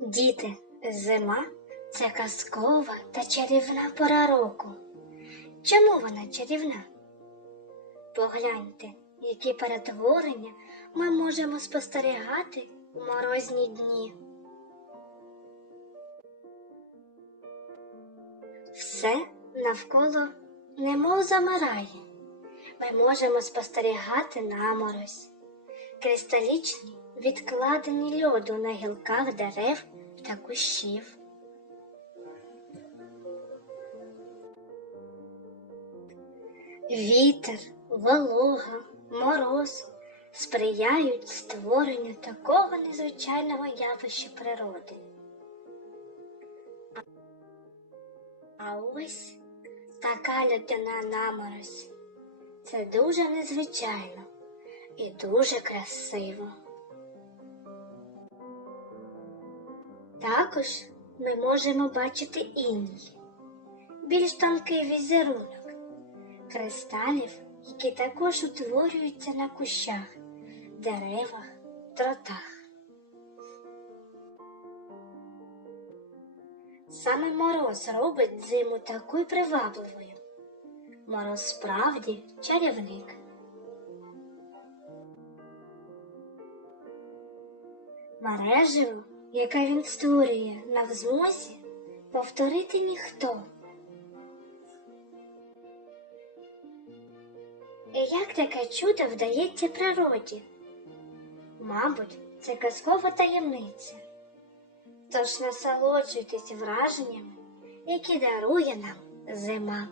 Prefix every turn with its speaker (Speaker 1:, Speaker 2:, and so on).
Speaker 1: Діти, зима це казкова та чарівна пора року. Чому вона чарівна? Погляньте, які перетворення ми можемо спостерігати у морозні дні. Все навколо немов замирає. Ми можемо спостерігати наморозь, кристалічні відкладені льоду на гілках дерев та кущів. Вітер, волога, мороз сприяють створенню такого незвичайного явища природи. А ось така льодяна наморозь. Це дуже незвичайно і дуже красиво. Також ми можемо бачити іній, більш тонкий візерунок кристалів, які також утворюються на кущах, деревах, дротах. Саме мороз робить зиму такою привабливою. Мороз справді чарівник. Мережево, яке він створює на взмозі, повторити ніхто. І як таке чудо вдається природі? Мабуть, це казкова таємниця. Тож насолоджуйтесь враженнями, які дарує нам зима.